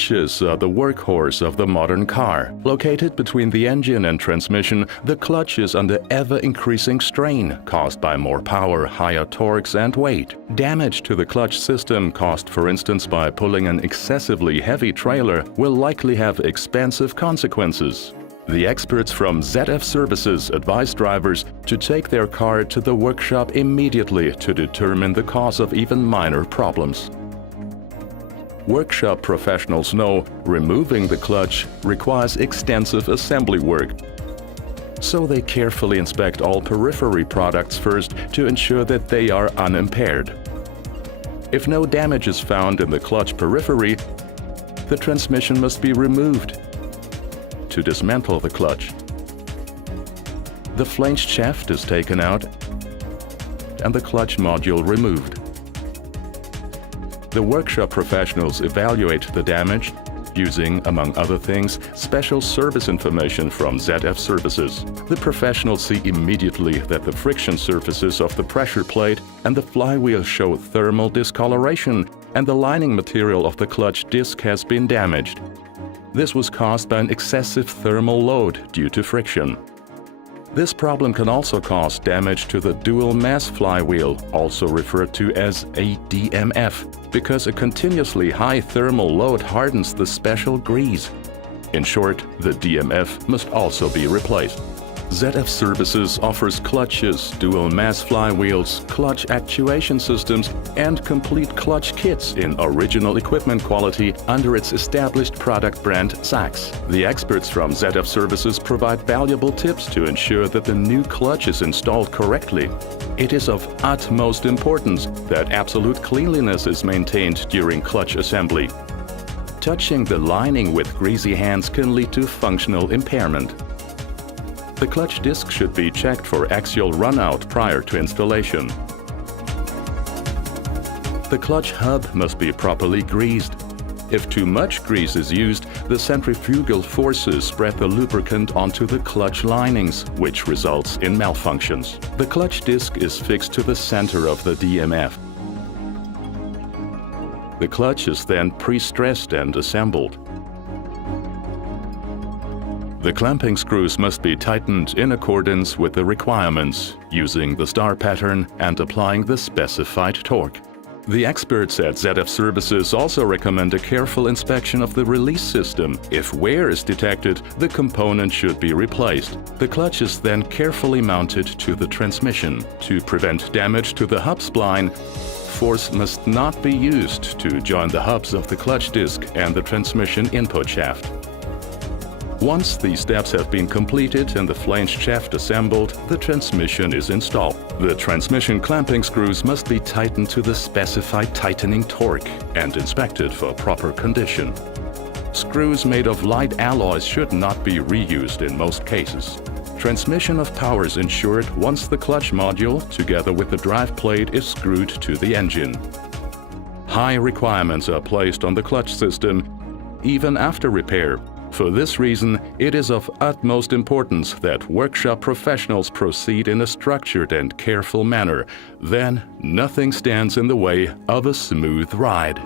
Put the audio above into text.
Clutches are the workhorse of the modern car. Located between the engine and transmission, the clutch is under ever-increasing strain caused by more power, higher torques and weight. Damage to the clutch system caused, for instance, by pulling an excessively heavy trailer will likely have expensive consequences. The experts from ZF Services advise drivers to take their car to the workshop immediately to determine the cause of even minor problems. Workshop professionals know removing the clutch requires extensive assembly work. So they carefully inspect all periphery products first to ensure that they are unimpaired. If no damage is found in the clutch periphery, the transmission must be removed. To dismantle the clutch, the flanged shaft is taken out and the clutch module removed. The workshop professionals evaluate the damage using, among other things, special service information from ZF Services. The professionals see immediately that the friction surfaces of the pressure plate and the flywheel show thermal discoloration and the lining material of the clutch disc has been damaged. This was caused by an excessive thermal load due to friction. This problem can also cause damage to the dual mass flywheel, also referred to as a DMF, because a continuously high thermal load hardens the special grease. In short, the DMF must also be replaced. ZF Services offers clutches, dual mass flywheels, clutch actuation systems, and complete clutch kits in original equipment quality under its established product brand SACHS. The experts from ZF Services provide valuable tips to ensure that the new clutch is installed correctly. It is of utmost importance that absolute cleanliness is maintained during clutch assembly. Touching the lining with greasy hands can lead to functional impairment. The clutch disc should be checked for axial runout prior to installation. The clutch hub must be properly greased. If too much grease is used, the centrifugal forces spread the lubricant onto the clutch linings, which results in malfunctions. The clutch disc is fixed to the center of the DMF. The clutch is then pre-stressed and assembled. The clamping screws must be tightened in accordance with the requirements, using the star pattern and applying the specified torque. The experts at ZF Services also recommend a careful inspection of the release system. If wear is detected, the component should be replaced. The clutch is then carefully mounted to the transmission. To prevent damage to the hub spline, force must not be used to join the hubs of the clutch disc and the transmission input shaft. Once these steps have been completed and the flanged shaft assembled, the transmission is installed. The transmission clamping screws must be tightened to the specified tightening torque and inspected for proper condition. Screws made of light alloys should not be reused in most cases. Transmission of power is ensured once the clutch module, together with the drive plate, is screwed to the engine. High requirements are placed on the clutch system, even after repair. For this reason, it is of utmost importance that workshop professionals proceed in a structured and careful manner. Then, nothing stands in the way of a smooth ride.